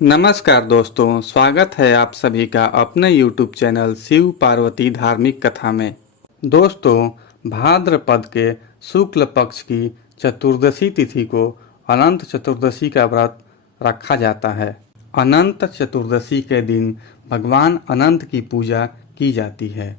नमस्कार दोस्तों, स्वागत है आप सभी का अपने YouTube चैनल शिव पार्वती धार्मिक कथा में। दोस्तों, भाद्रपद के शुक्ल पक्ष की चतुर्दशी तिथि को अनंत चतुर्दशी का व्रत रखा जाता है। अनंत चतुर्दशी के दिन भगवान अनंत की पूजा की जाती है।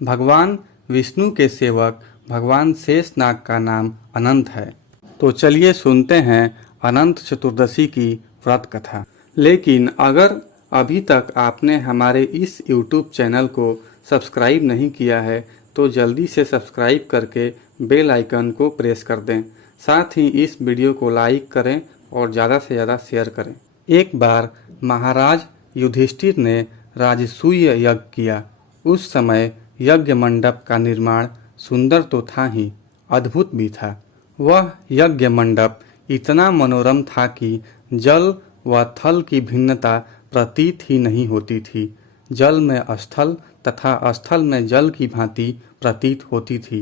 भगवान विष्णु के सेवक भगवान शेषनाग का नाम अनंत है। तो चलिए सुनते हैं अनंत चतुर्दशी की व्रत कथा। लेकिन अगर अभी तक आपने हमारे इस YouTube चैनल को सब्सक्राइब नहीं किया है तो जल्दी से सब्सक्राइब करके बेल आइकन को प्रेस कर दें। साथ ही इस वीडियो को लाइक करें और ज़्यादा से ज़्यादा शेयर करें। एक बार महाराज युधिष्ठिर ने राजसूय यज्ञ किया। उस समय यज्ञ मंडप का निर्माण सुंदर तो था ही, अद्भुत भी था। वह यज्ञ मंडप इतना मनोरम था कि जल व थल की भिन्नता प्रतीत ही नहीं होती थी। जल में स्थल तथा स्थल में जल की भांति प्रतीत होती थी।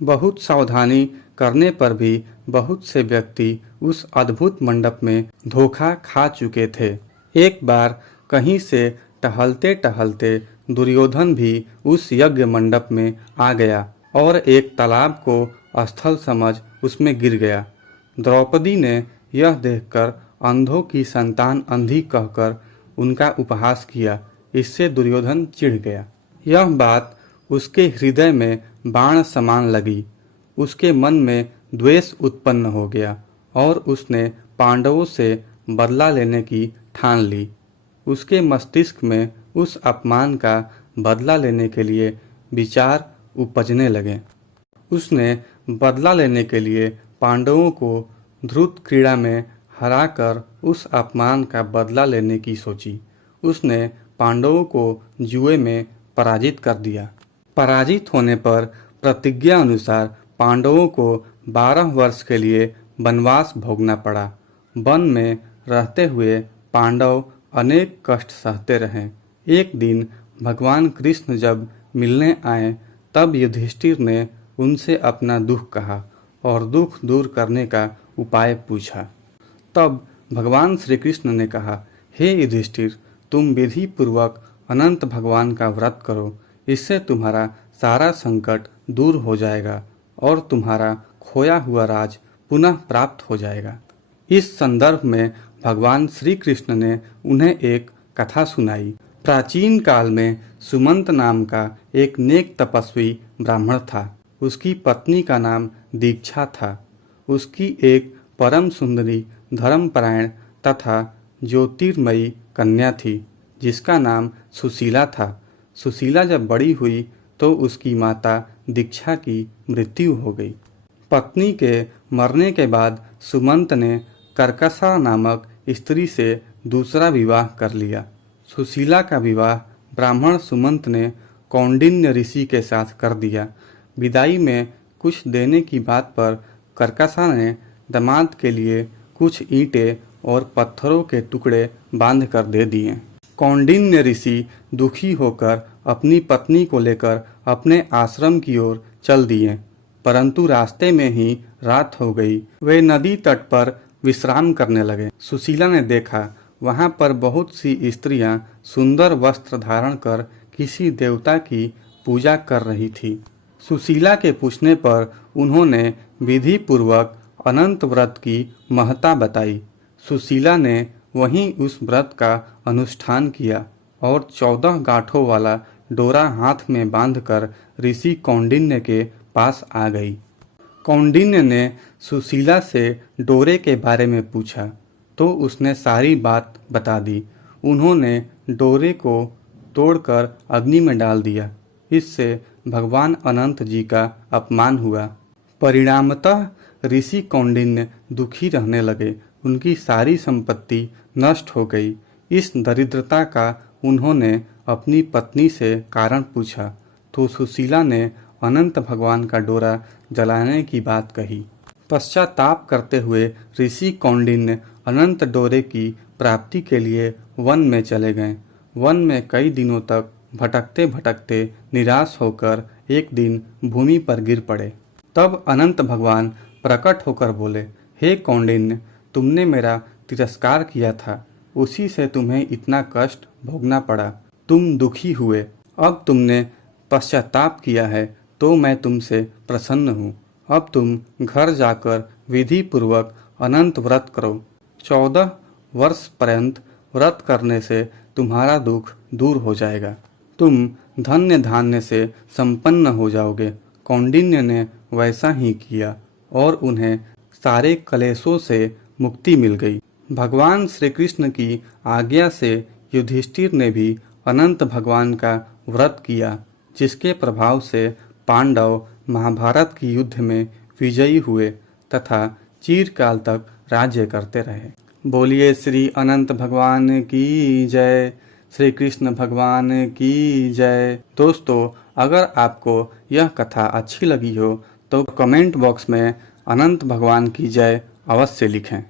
बहुत सावधानी करने पर भी बहुत से व्यक्ति उस अद्भुत मंडप में धोखा खा चुके थे। एक बार कहीं से टहलते टहलते दुर्योधन भी उस यज्ञ मंडप में आ गया और एक तालाब को स्थल समझ उसमें गिर गया। द्रौपदी ने यह देखकर अंधों की संतान अंधी कहकर उनका उपहास किया। इससे दुर्योधन चिढ़ गया। यह बात उसके हृदय में बाण समान लगी। उसके मन में द्वेष उत्पन्न हो गया और उसने पांडवों से बदला लेने की ठान ली। उसके मस्तिष्क में उस अपमान का बदला लेने के लिए विचार उपजने लगे। उसने बदला लेने के लिए पांडवों को ध्रुत क्रीड़ा में हराकर उस अपमान का बदला लेने की सोची। उसने पांडवों को जुए में पराजित कर दिया। पराजित होने पर प्रतिज्ञा अनुसार पांडवों को 12 वर्ष के लिए वनवास भोगना पड़ा। वन में रहते हुए पांडव अनेक कष्ट सहते रहे। एक दिन भगवान कृष्ण जब मिलने आए तब युधिष्ठिर ने उनसे अपना दुख कहा और दुख दूर करने का उपाय पूछा। तब भगवान श्री कृष्ण ने कहा, हे युधिष्ठिर, तुम विधि पूर्वक अनंत भगवान का व्रत करो। इससे तुम्हारा सारा संकट दूर हो जाएगा और तुम्हारा खोया हुआ राज पुनः प्राप्त हो जाएगा। इस संदर्भ में भगवान श्री कृष्ण ने उन्हें एक कथा सुनाई। प्राचीन काल में सुमंत नाम का एक नेक तपस्वी ब्राह्मण था। उसकी पत्नी का नाम दीक्षा था। उसकी एक परम सुंदरी, धर्मपरायण तथा ज्योतिर्मयी कन्या थी जिसका नाम सुशीला था। सुशीला जब बड़ी हुई तो उसकी माता दीक्षा की मृत्यु हो गई। पत्नी के मरने के बाद सुमंत ने कर्कशा नामक स्त्री से दूसरा विवाह कर लिया। सुशीला का विवाह ब्राह्मण सुमंत ने कौंडिन्य ऋषि के साथ कर दिया। विदाई में कुछ देने की बात पर कर्कशा ने दामाद के लिए कुछ ईंटें और पत्थरों के टुकड़े बांध कर दे दिए। कौंडिन्य ऋषि दुखी होकर अपनी पत्नी को लेकर अपने आश्रम की ओर चल दिए, परंतु रास्ते में ही रात हो गई। वे नदी तट पर विश्राम करने लगे। सुशीला ने देखा वहां पर बहुत सी स्त्रियां सुंदर वस्त्र धारण कर किसी देवता की पूजा कर रही थी। सुशीला के पूछने पर उन्होंने विधि पूर्वक अनंत व्रत की महत्ता बताई। सुशीला ने वहीं उस व्रत का अनुष्ठान किया और 14 गांठों वाला डोरा हाथ में बांधकर ऋषि कौंडिन्य के पास आ गई। कौंडिन्य ने सुशीला से डोरे के बारे में पूछा तो उसने सारी बात बता दी। उन्होंने डोरे को तोड़कर अग्नि में डाल दिया। इससे भगवान अनंत जी का अपमान हुआ। परिणामतः ऋषि कौंडिन्य दुखी रहने लगे। उनकी सारी संपत्ति नष्ट हो गई। इस दरिद्रता का उन्होंने अपनी पत्नी से कारण पूछा तो सुशीला ने अनंत भगवान का डोरा जलाने की बात कही। पश्चाताप करते हुए ऋषि कौंडिन्य अनंत डोरे की प्राप्ति के लिए वन में चले गए। वन में कई दिनों तक भटकते भटकते निराश होकर एक दिन भूमि पर गिर पड़े। तब अनंत भगवान प्रकट होकर बोले, हे कौंडिन्य, तुमने मेरा तिरस्कार किया था। उसी से तुम्हें इतना कष्ट भोगना पड़ा। तुम दुखी हुए, अब तुमने पश्चाताप किया है तो मैं तुमसे प्रसन्न हूँ। अब तुम घर जाकर विधि पूर्वक अनंत व्रत करो। 14 वर्ष पर्यंत व्रत करने से तुम्हारा दुख दूर हो जाएगा। तुम धन्य धान्य से संपन्न हो जाओगे। कौंडिन्य ने वैसा ही किया और उन्हें सारे क्लेशों से मुक्ति मिल गई। भगवान श्री कृष्ण की आज्ञा से युधिष्ठिर ने भी अनंत भगवान का व्रत किया, जिसके प्रभाव से पांडव महाभारत की युद्ध में विजयी हुए तथा चिरकाल तक राज्य करते रहे। बोलिए श्री अनंत भगवान की जय, श्री कृष्ण भगवान की जय। दोस्तों, अगर आपको यह कथा अच्छी लगी हो तो कमेंट बॉक्स में अनंत भगवान की जय अवश्य लिखें।